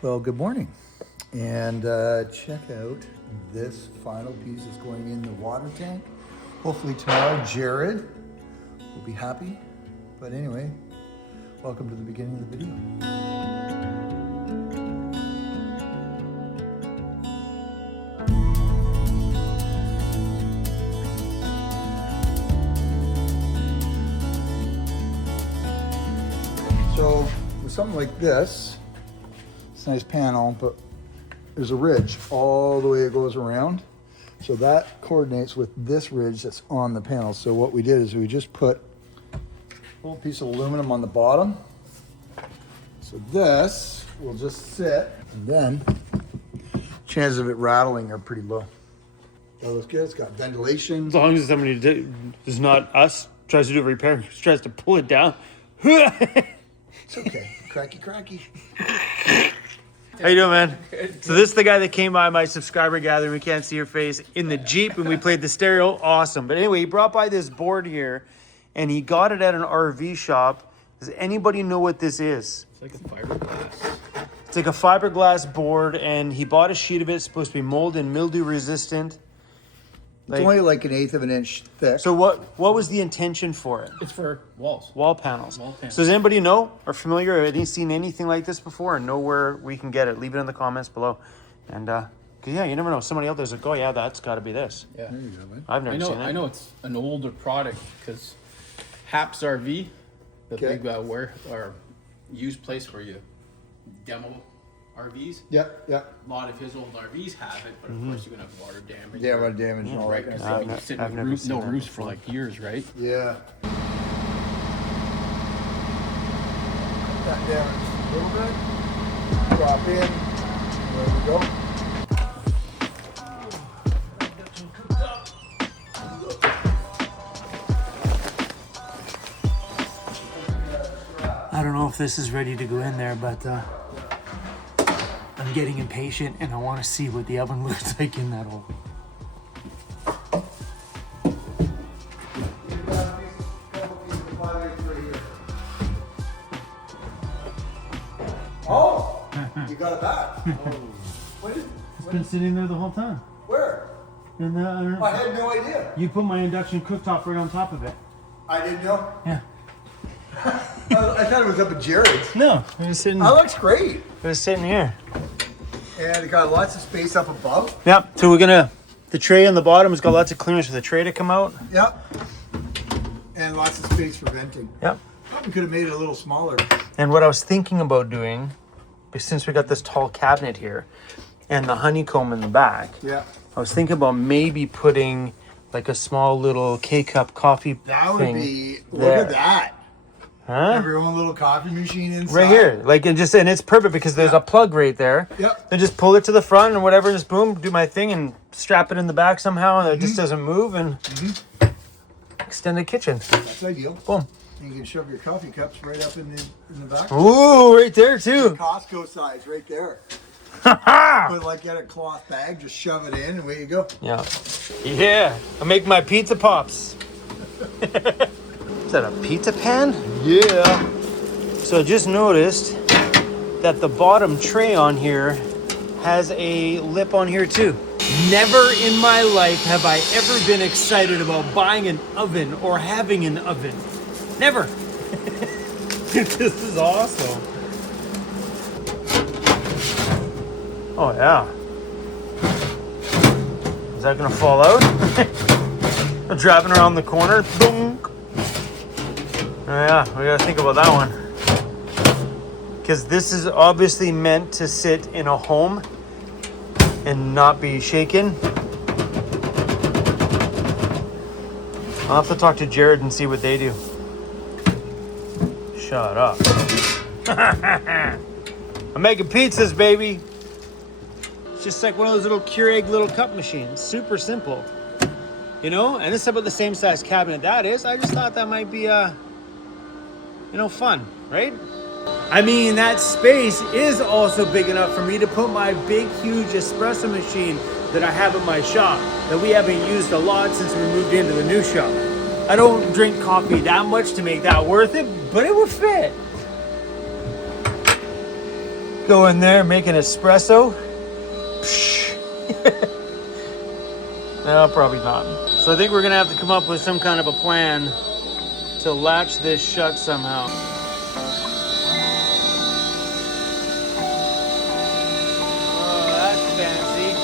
Well, good morning. And check out this final piece that's going in the water tank. Hopefully tomorrow, Jared will be happy. But anyway, welcome to the beginning of the video. So with something like this, it's a nice panel, but there's a ridge all the way it goes around. So that coordinates with this ridge that's on the panel. So what we did is we just put a little piece of aluminum on the bottom. So this will just sit, and then chances of it rattling are pretty low. That looks good. It's got ventilation. As long as somebody is not us, tries to do a repair, tries to pull it down. It's okay. Cracky. How you doing, man? So this is the guy that came by my subscriber gathering. We can't see your face in the Jeep, and we played the stereo. Awesome. But anyway, he brought by this board here, and he got it at an RV shop. Does anybody know what this is? It's like a fiberglass. It's like a fiberglass board, and he bought a sheet of it. It's supposed to be mold and mildew resistant. It's only like 1/8 of an inch thick. So what was the intention for it? It's for walls. Wall panels. Wall panels. So does anybody know or familiar or any seen anything like this before and know where we can get it? Leave it in the comments below. And cause yeah, you never know. Somebody out there's like, oh yeah, that's got to be this. Yeah. There you go, man. I've never seen it. I know it's an older product because Haps RV, the Okay. big or used place where you demo RVs. Yep. A lot of his old RVs have it, but of course you're gonna have water damage. Yeah, water damage and all that Right, kind of because stuff. they've been sitting I've with never seen no that roofs for before. like years, right? Yeah. Cut that down just a little bit. Drop in. There we go. I don't know if this is ready to go in there, but I'm getting impatient and I want to see what the oven looks like in that hole. Oh, you got it back. It's been sitting there the whole time. Where? And I had no idea. you put my induction cooktop right on top of it. I didn't know. Yeah. I thought it was up at Jared's. No, it was sitting. That looks great. It was sitting here. And it got lots of space up above. Yep. So we're gonna. The tray on the bottom has got lots of clearance for the tray to come out. Yep. And lots of space for venting. Yep. Probably could have made it a little smaller. And what I was thinking about doing, since we got this tall cabinet here, and the honeycomb in the back, Yeah. I was thinking about maybe putting like a small little K-cup coffee That would thing be, look there. at that. Huh? Have your own little coffee machine inside. Right here, like and it's perfect because there's a plug right there. Yep. Then just pull it to the front and whatever, just boom, do my thing and strap it in the back somehow, and it just doesn't move and extended kitchen. That's ideal. Boom. You can shove your coffee cups right up in the back. Ooh, right there too. Costco size right there. Put like get a cloth bag, just shove it in, and away you go. Yeah. Yeah. I make my pizza pops. Is that a pizza pan? Yeah. So I just noticed that the bottom tray on here has a lip on here too. Never in my life have I ever been excited about buying an oven or having an oven. Never. This is awesome. Oh yeah. Is that gonna fall out? I'm driving around the corner. Boom. Oh yeah, we gotta think about that one. Because this is obviously meant to sit in a home and not be shaken. I'll have to talk to Jared and see what they do. Shut up. I'm making pizzas, baby. It's just like one of those little Keurig little cup machines. Super simple. You know? And this is about the same size cabinet that is. I just thought that might be, fun, right? I mean, that space is also big enough for me to put my big, huge espresso machine that I have in my shop that we haven't used a lot since we moved into the new shop. I don't drink coffee that much to make that worth it, but it would fit. Go in there, make an espresso. No, probably not. So I think we're gonna have to come up with some kind of a plan to latch this shut somehow. Oh, that's fancy.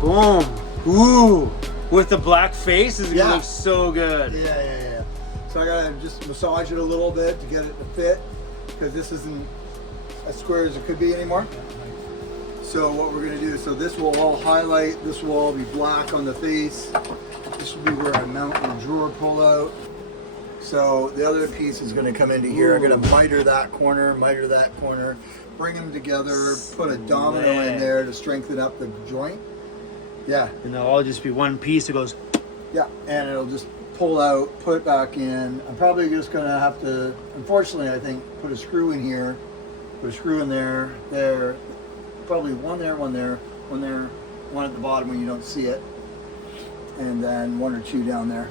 Boom. Ooh. With the black face, is gonna look so good. Yeah. So I gotta just massage it a little bit to get it to fit, because this isn't as square as it could be anymore. So what we're gonna do, so this will all highlight, this will all be black on the face. This will be where I mount my drawer pull out. So the other piece is gonna come into here. I'm gonna miter that corner, bring them together, put a domino in there to strengthen up the joint. Yeah. And they'll all just be one piece that goes. Yeah, and it'll just pull out, put it back in. I'm probably just gonna have to, unfortunately, I think, put a screw in here, put a screw in there, probably one there, one at the bottom when you don't see it, and then one or two down there.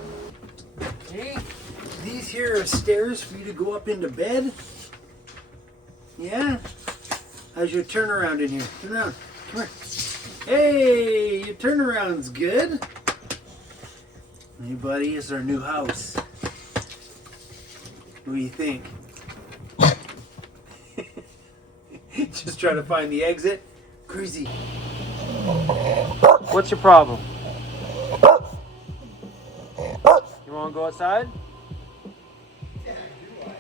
Hey, these here are stairs for you to go up into bed. Yeah. How's your turnaround in here? Turn around. Come here. Hey, your turnaround's good. Hey, buddy, it's our new house. What do you think? Just trying to find the exit. Crazy. What's your problem? You want to go outside? Yeah, do I?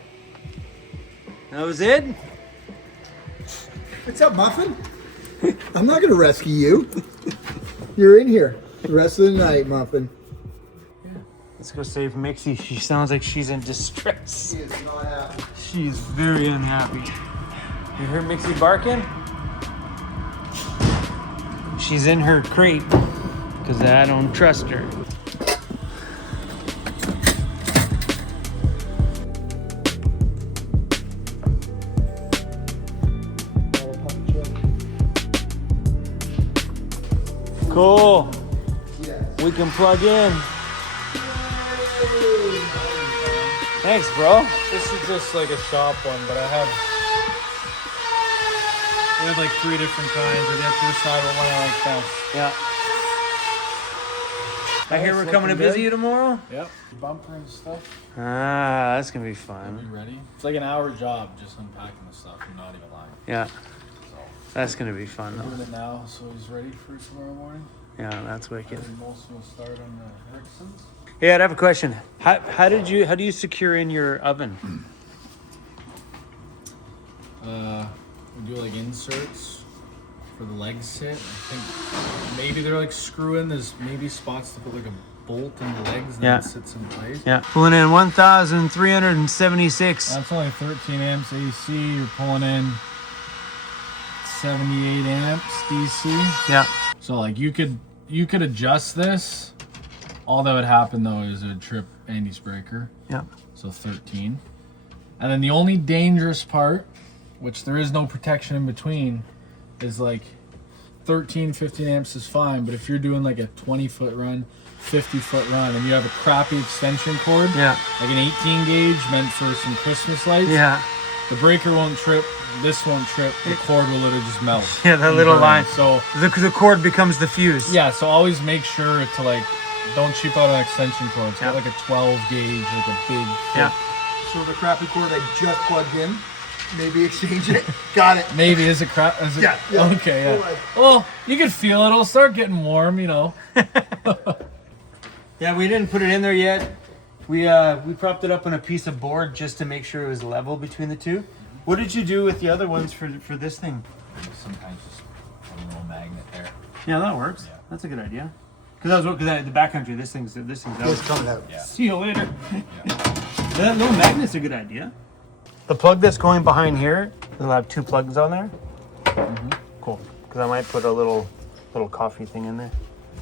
That was it? What's up, Muffin? I'm not gonna rescue you. You're in here the rest of the night, Muffin. Let's go save Mixie. She sounds like she's in distress. She is not happy. She is very unhappy. You heard Mixie barking? She's in her crate because I don't trust her. Cool. Yes. We can plug in. Thanks, bro. This is just like a shop one, but we have like 3 different kinds. We have to decide what one I like best. Yeah. I hear we're coming to visit you tomorrow? Yep. Bumper and stuff. Ah, that's gonna be You fun. ready? It's like an hour job just unpacking the stuff. I'm not even lying. Yeah, So that's gonna be fun we're though. doing it now, so he's ready for tomorrow morning. Yeah, that's wicked. And most will start on the Erickson's. Yeah, I have a question. How do you secure in your oven? We do like inserts for the legs sit. I think maybe they're like screw in. There's maybe spots to put like a bolt in the legs and Yeah. then it sits in place. Yeah, pulling in 1,376. That's only 13 amps AC. You're pulling in 78 amps DC. Yeah, So like you could adjust this. All that would happen though is it would trip Andy's breaker. yeah, So 13. And then the only dangerous part, which there is no protection in between, is like 13, 15 amps is fine. But if you're doing like a 20-foot run, 50-foot run, and you have a crappy extension cord, yeah, like an 18 gauge meant for some Christmas lights, yeah. the breaker won't trip, this won't trip, the cord will literally just melt. Yeah, that and little burn. line. So The cord becomes the fuse. yeah, so always make sure to like, don't cheap out on extension cord. It's got Yeah. like a 12 gauge, like a big. Yeah. So the crappy cord I just plugged in, maybe exchange it. Got it. Maybe is it crap? Is it? Yeah. Okay. Go Yeah. ahead. Well, you can feel it. It'll start getting warm. You know. Yeah, we didn't put it in there yet. We propped it up on a piece of board just to make sure it was level between the two. What did you do with the other ones for this thing? Sometimes just put a little magnet there. Yeah, that works. Yeah. That's a good idea. Because the backcountry, this thing's out. It's coming out. Yeah. See you later. Yeah. That little magnet's a good idea. The plug that's going behind here, it'll have 2 plugs on there. Cool. Because I might put a little coffee thing in there.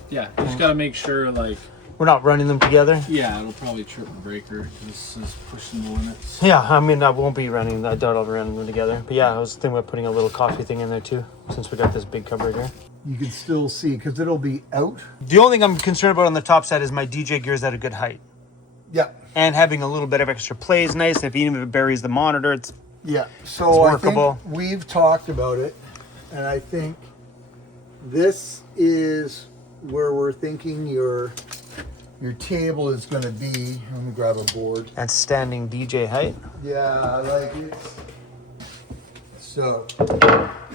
Yeah. You just gotta make sure like We're not running them together. Yeah, it'll probably trip the breaker. This is pushing the limits. Yeah, I mean, I won't be running. I doubt I'll be running them together. But yeah, I was thinking about putting a little coffee thing in there too, since we got this big cupboard here. You can still see because it'll be out. The only thing I'm concerned about on the top side is my DJ gear is at a good height. Yeah. And having a little bit of extra play is nice. Even if it buries the monitor, it's Yeah. So It's workable. I think we've talked about it, and I think this is where we're thinking your table is going to be. Let me grab a board. at standing DJ height. Yeah, like it's. So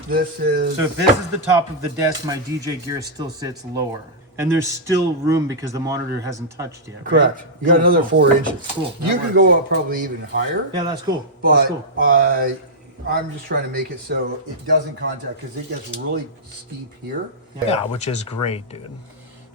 this is. So if this is the top of the desk, my DJ gear still sits lower. And there's still room because the monitor hasn't touched yet, right? Correct. You got another 4 inches. Cool. You can go up probably even higher. Yeah, that's cool. But That's cool. I'm just trying to make it so it doesn't contact because it gets really steep here. Yeah, which is great, dude.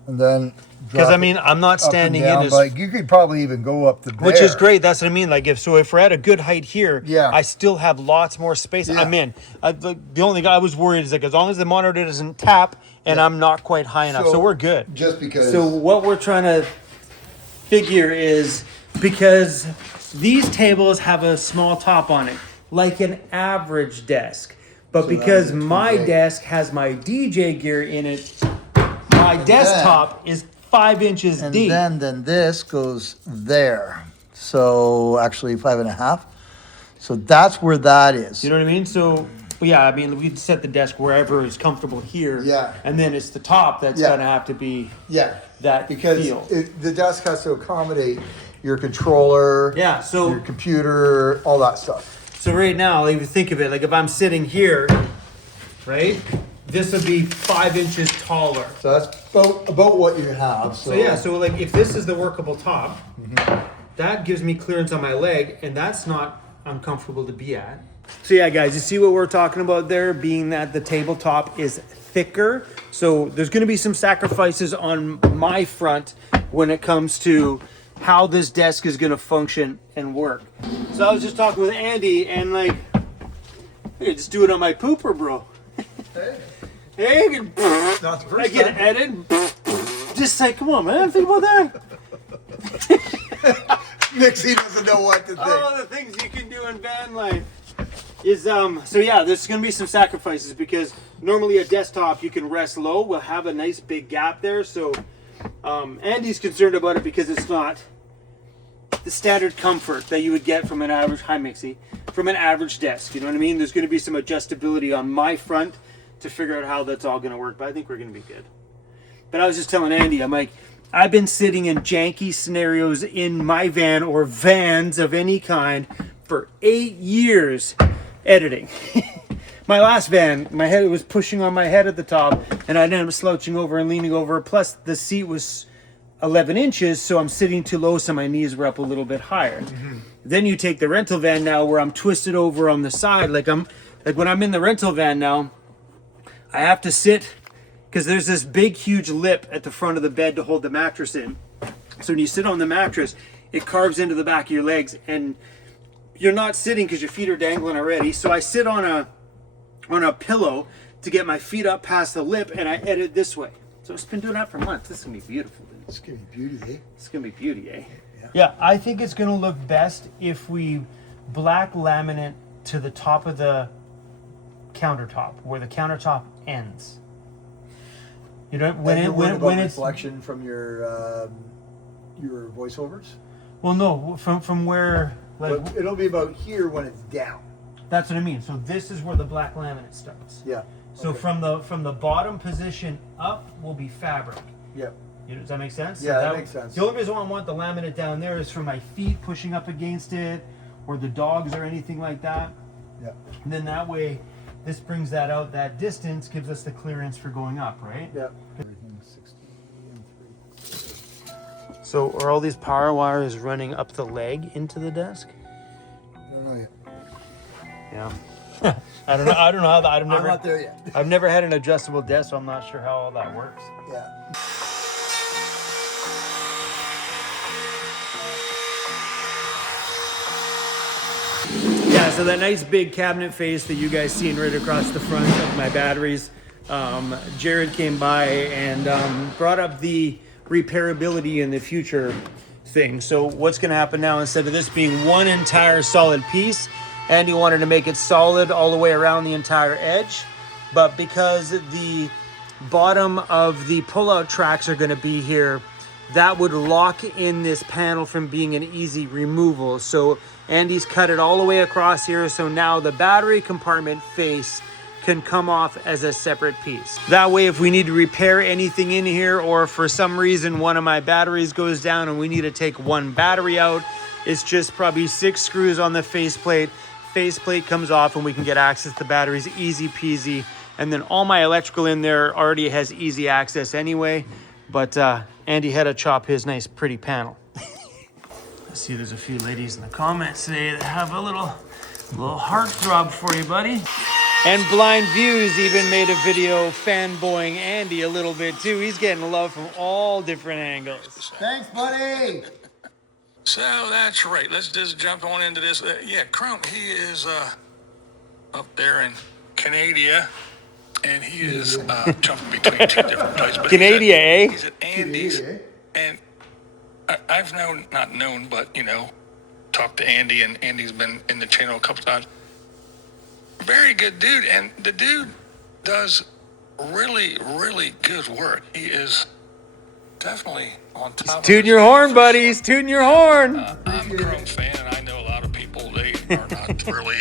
And then Because I mean, I'm not up and standing down, in as like you could probably even go up to there. which is great. That's what I mean. Like if we're at a good height here, Yeah. I still have lots more space. Yeah. I'm in. The only thing I was worried is like as long as the monitor doesn't tap and I'm not quite high enough, so we're good. Just because. So what we're trying to figure is because these tables have a small top on it, like an average desk. But because that would be my 28. desk has my DJ gear in it, my desktop is 5 inches and deep. then this goes there. So actually 5.5. So that's where that is. You know what I mean? So, yeah, I mean, we'd set the desk wherever is comfortable here. Yeah. And then it's the top that's Yeah. going to have to be Yeah. that Because feel. the desk has to accommodate your controller, Yeah, so your computer, all that stuff. So right now, like, if you think of it, like if I'm sitting here, right, this would be 5 inches taller. So that's about what you have. So yeah, so like if this is the workable top, that gives me clearance on my leg, and that's not uncomfortable to be at. So yeah, guys, you see what we're talking about there, being that the tabletop is thicker. So there's going to be some sacrifices on my front when it comes to how this desk is going to function and work. So I was just talking with Andy, and like, hey, just do it on my pooper, bro. Hey, Not the I first get time. added. Just say, come on, man, think about that. Nixie doesn't know what to think. Oh, the things you can do in van life is so yeah, there's gonna be some sacrifices because normally a desktop you can rest low. We'll have a nice big gap there. So Andy's concerned about it because it's not the standard comfort that you would get from an average from an average desk. You know what I mean? There's gonna be some adjustability on my front to figure out how that's all gonna work, but I think we're gonna be good. But I was just telling Andy, I'm like, I've been sitting in janky scenarios in my van or vans of any kind for 8 years editing. My last van, my head was pushing on my head at the top, and I ended up slouching over and leaning over. Plus, the seat was 11 inches, so I'm sitting too low, so my knees were up a little bit higher. Then you take the rental van now, where I'm twisted over on the side, like when I'm in the rental van now, I have to sit because there's this big, huge lip at the front of the bed to hold the mattress in. So when you sit on the mattress, it carves into the back of your legs, and you're not sitting because your feet are dangling already. So I sit on a pillow to get my feet up past the lip, and I edit this way. So it's been doing that for months. This is gonna be beautiful, dude. It's gonna be beauty, eh? It's gonna be beauty, eh? Yeah, I think it's gonna look best if we black laminate to the top of the countertop, where the countertop ends. You know, when it's reflection from your voiceovers. well, no, from where like But it'll be about here when it's down. that's what I mean. So this is where the black laminate starts. Yeah. So Okay. from the bottom position up will be fabric. Yeah. Does that make sense? Yeah, that makes sense. The only reason why I want the laminate down there is for my feet pushing up against it, or the dogs or anything like that. Yeah. And then that way, this brings that out. That distance gives us the clearance for going up, right? Yeah. So are all these power wires running up the leg into the desk? I don't know yet. Yeah. I don't know. I don't know how that. I'm not there yet. I've never had an adjustable desk, so I'm not sure how all that works. Yeah. Yeah, so that nice big cabinet face that you guys seen right across the front of my batteries, Jared came by and brought up the repairability in the future thing. So what's going to happen now, instead of this being one entire solid piece, Andy wanted to make it solid all the way around the entire edge, but because the bottom of the pull-out tracks are going to be here, that would lock in this panel from being an easy removal. So Andy's cut it all the way across here, so now the battery compartment face can come off as a separate piece. That way, if we need to repair anything in here, or for some reason one of my batteries goes down and we need to take one battery out, it's just probably 6 screws on the faceplate. Faceplate comes off and we can get access to the batteries, easy peasy. And then all my electrical in there already has easy access anyway, but Andy had to chop his nice pretty panel. I see there's a few ladies in the comments today that have a little heartthrob for you, buddy. And Blind Views even made a video fanboying Andy a little bit too. He's getting love from all different angles. Thanks, buddy. So that's right. Let's just jump on into this. Yeah, Crump, he is up there in Canada, and he is jumping between 2 different places. But Canada, eh? He's at Andy's, and I've not known, but talked to Andy, and Andy's been in the channel a couple times. Very good dude, and the dude does really, really good work. He is definitely on top. Tooting your horn, buddy. He's tooting your horn. I'm a Chrome fan, and I know a lot of people, they are not really.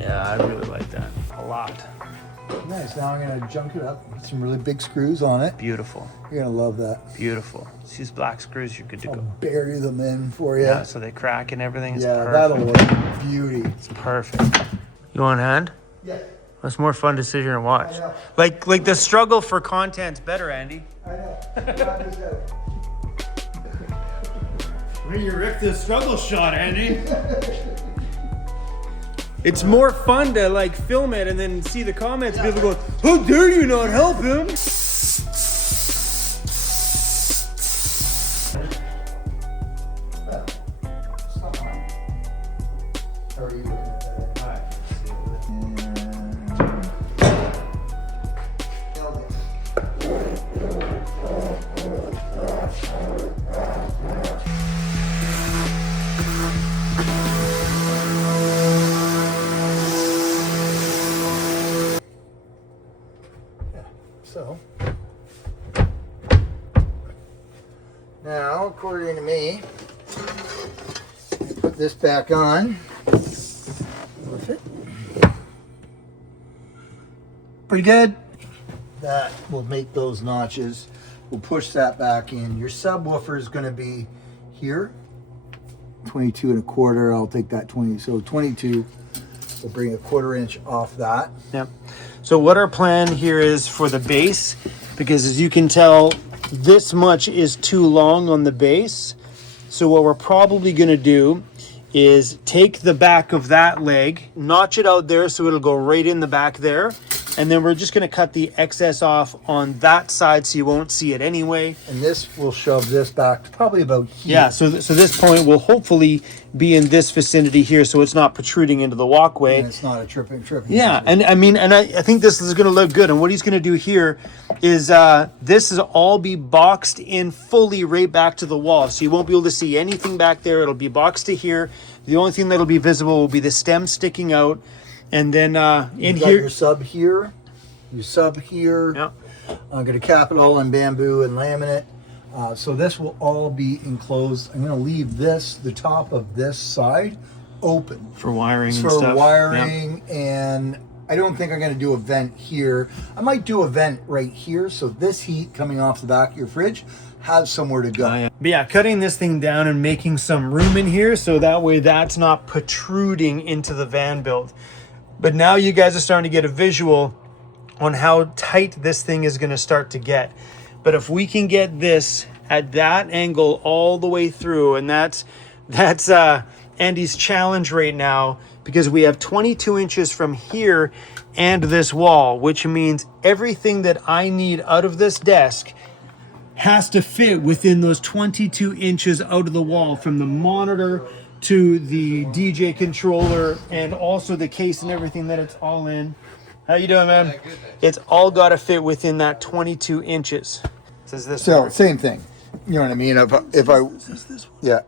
Yeah, I really like that a lot. Nice. Now I'm gonna junk it up. Put some really big screws on it. Beautiful. You're gonna love that. Beautiful. Just use black screws, you're good to I'll go. bury them in for you. Yeah, so they crack and everything. It's Yeah, perfect. that'll look beauty. It's perfect. You want a hand? Yeah, That's more fun to sit here and watch. I know. Like the struggle for content's better, Andy. I know. Got this out. When you rip the struggle shot, Andy. It's more fun to like film it and then see the comments. People go, "How dare you not help him?" How are you looking at that? Nailed it. So, now, according to me, put this back on. With it. Pretty good. That will make those notches. We'll push that back in. Your subwoofer is going to be here. 22 1/4. I'll take that 20. So 22. We'll bring a 1/4 inch off that. Yep. So what our plan here is for the base, because as you can tell, this much is too long on the base. So what we're probably going to do is take the back of that leg, notch it out there so it'll go right in the back there. And then we're just going to cut the excess off on that side so you won't see it anyway. And this will shove this back to probably about here. Yeah, so this point will hopefully be in this vicinity here so it's not protruding into the walkway. And it's not a tripping. Yeah, and I mean, and I think this is going to look good. And what he's going to do here is this is all be boxed in fully right back to the wall. So you won't be able to see anything back there. It'll be boxed to here. The only thing that'll be visible will be the stem sticking out. And then in You got here, your sub here. Your sub here. yeah. I'm going to cap it all in bamboo and laminate. So this will all be enclosed. I'm going to leave this, the top of this side, open. For wiring and For stuff. wiring, and I don't think I'm going to do a vent here. I might do a vent right here, so this heat coming off the back of your fridge has somewhere to go. Yeah. But yeah, cutting this thing down and making some room in here so that way that's not protruding into the van build. But now you guys are starting to get a visual on how tight this thing is going to start to get. But if we can get this at that angle all the way through, and that's Andy's challenge right now, because we have 22 inches from here and this wall, which means everything that I need out of this desk has to fit within those 22 inches out of the wall, from the monitor to the DJ controller and also the case and everything that it's all in. How you doing, man? It's all got to fit within that 22 inches. Says this. So same thing. You know what I mean? If I yeah.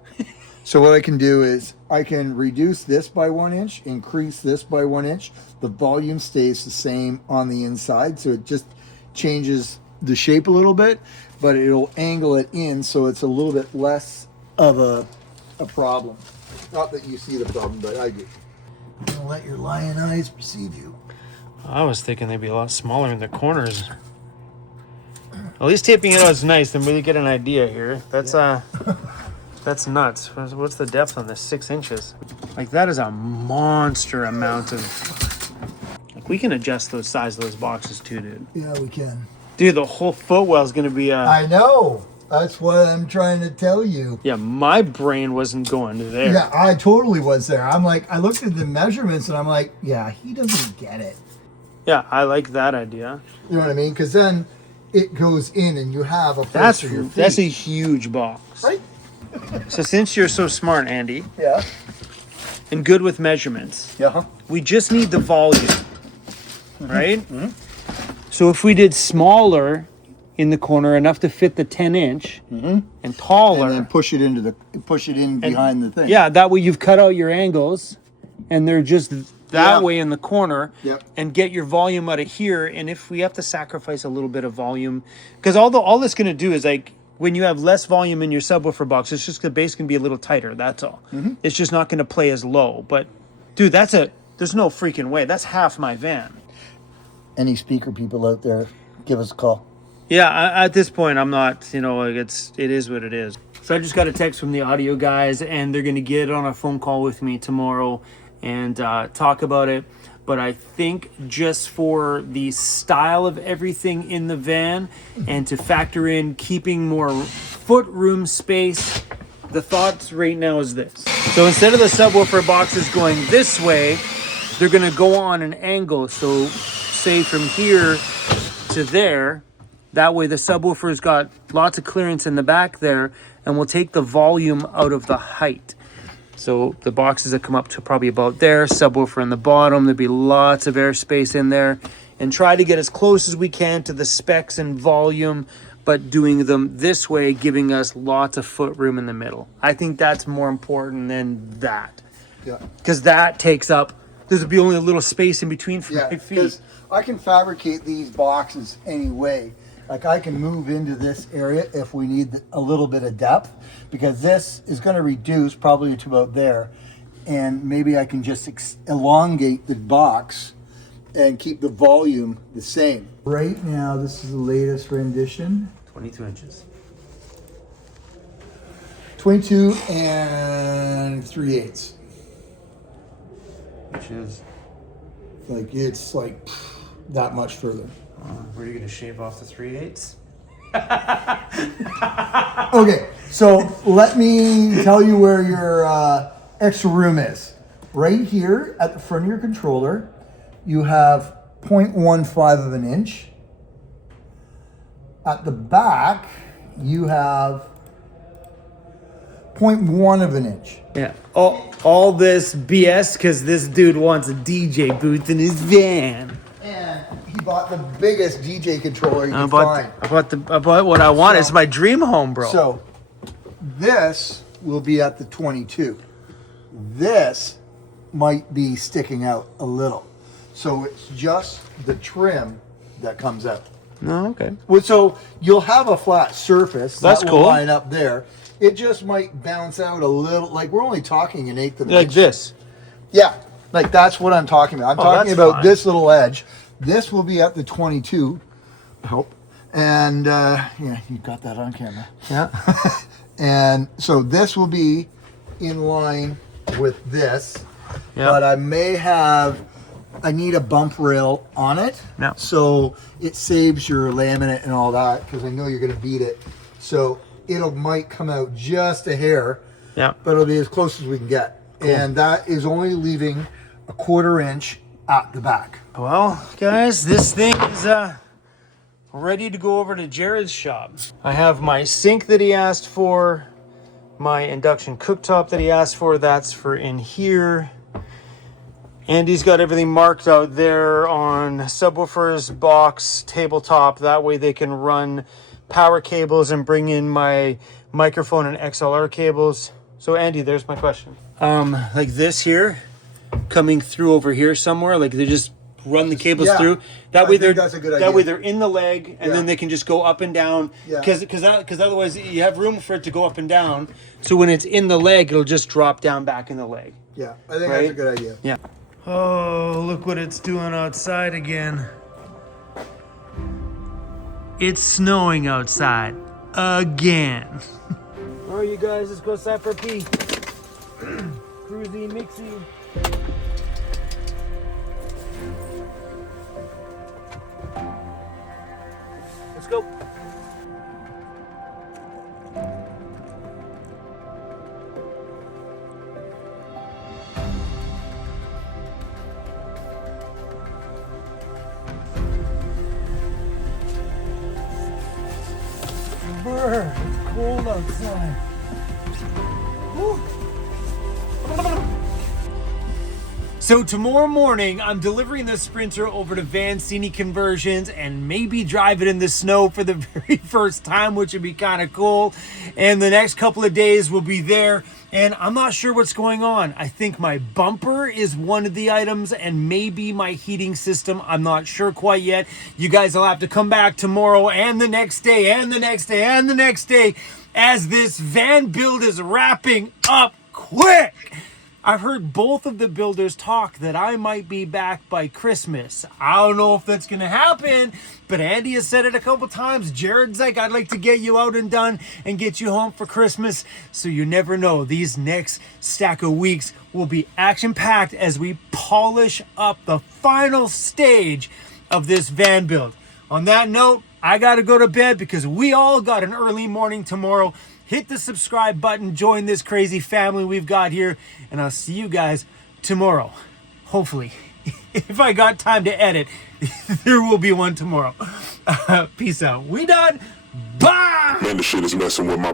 So what I can do is I can reduce this by 1 inch, increase this by 1 inch. The volume stays the same on the inside, so it just changes the shape a little bit, but it'll angle it in so it's a little bit less of a problem. Not that you see the problem, but I do. I'm gonna let your lion eyes perceive you. I was thinking they'd be a lot smaller in the corners. At least taping it out is nice. Then we get an idea here. That's that's nuts. What's the depth on this? 6 inches. Like that is a monster amount of. Like we can adjust the size of those boxes too, dude. Yeah, we can. Dude, the whole footwell is gonna be. I know. That's what I'm trying to tell you. Yeah, my brain wasn't going there. Yeah, I totally was there. I'm like, I looked at the measurements and I'm like, yeah, he doesn't get it. Yeah, I like that idea. You know what I mean? Because then it goes in and you have a place for your feet. That's a huge box. Right? So since you're so smart, Andy, Yeah. and good with measurements, Yeah. we just need the volume, right? So if we did smaller in the corner, enough to fit the 10-inch, and taller, And then push it in behind the thing. yeah, that way you've cut out your angles, and they're just that way in the corner, Yep. and get your volume out of here. And if we have to sacrifice a little bit of volume, because all that's going to do is like when you have less volume in your subwoofer box, it's just the bass can be a little tighter. That's all. It's just not going to play as low. But dude, there's no freaking way. That's half my van. Any speaker people out there, give us a call. Yeah, at this point, I'm not, like it is what it is. So I just got a text from the audio guys, and they're going to get on a phone call with me tomorrow and talk about it. But I think just for the style of everything in the van and to factor in keeping more foot room space, the thoughts right now is this. So instead of the subwoofer boxes going this way, they're going to go on an angle. So say from here to there, that way the subwoofer's got lots of clearance in the back there, and we'll take the volume out of the height. So the boxes that come up to probably about there, subwoofer in the bottom, there'll be lots of airspace in there, and try to get as close as we can to the specs and volume, but doing them this way, giving us lots of foot room in the middle. I think that's more important than that. Yeah. Because that takes up, there'll be only a little space in between for my feet. Because I can fabricate these boxes any way. Like I can move into this area if we need a little bit of depth, because this is going to reduce probably to about there, and maybe I can just elongate the box and keep the volume the same. Right now, this is the latest rendition. 22 inches. 22 and 3/8. Which is, Like it's like that much further. were you going to shave off the 3/8? Okay, so let me tell you where your extra room is. Right here at the front of your controller, you have 0.15 of an inch. At the back, you have 0.1 of an inch. Yeah. All this BS because this dude wants a DJ booth in his van. And he bought the biggest DJ controller you I could bought find. what I want. So- It's my dream home, bro. So this will be at the 22. This might be sticking out a little. So it's just the trim that comes out. No, okay. Well, so you'll have a flat surface That's that cool. will line up there. It just might bounce out a little. Like we're only talking an eighth of an Like inch. this. Yeah, like that's what I'm talking about. I'm talking that's about fine. this little edge. This will be at the 22. I hope. And yeah, you got that on camera. Yeah. And so this will be in line with this. Yeah. But I need a bump rail on it. Yeah. So it saves your laminate and all that, because I know you're going to beat it. So might come out just a hair, Yeah. but it'll be as close as we can get. And that is only leaving a 1/4 inch at the back. Well, guys, this thing is ready to go over to Jared's shop. I have my sink that he asked for, My induction cooktop that he asked for, that's for in here. Andy's got everything marked out there on Subwoofer's box tabletop. That way they can run power cables and bring in my microphone and XLR cables. So Andy, there's my question. Like this here, coming through over here somewhere, like they just run the cables Yeah, through. That I way think that's a good that idea. way they're in the leg, and Yeah. then they can just go up and down. Yeah. Because otherwise you have room for it to go up and down. So when it's in the leg, it'll just drop down back in the leg. Yeah, I think that's Right? a good idea. Yeah. Oh, look what it's doing outside again. It's snowing outside again. All right, you guys, let's go outside for a pee. Cruisy, mixy. Let's go. Brr, it's cold outside. Woo. So tomorrow morning, I'm delivering the Sprinter over to Vancity Conversions and maybe drive it in the snow for the very first time, which would be kind of cool. And the next couple of days we'll be there. And I'm not sure what's going on. I think my bumper is one of the items and maybe my heating system. I'm not sure quite yet. You guys will have to come back tomorrow and the next day and the next day and the next day as this van build is wrapping up quick. I've heard both of the builders talk that I might be back by Christmas. I don't know if that's going to happen, but Andy has said it a couple times. Jared's like, I'd like to get you out and done and get you home for Christmas. So you never know. These next stack of weeks will be action-packed as we polish up the final stage of this van build. On that note, I got to go to bed because we all got an early morning tomorrow. Hit the subscribe button, join this crazy family we've got here, and I'll see you guys tomorrow. Hopefully, if I got time to edit, there will be one tomorrow. Peace out. We done. Bye! Man, this shit is messing with my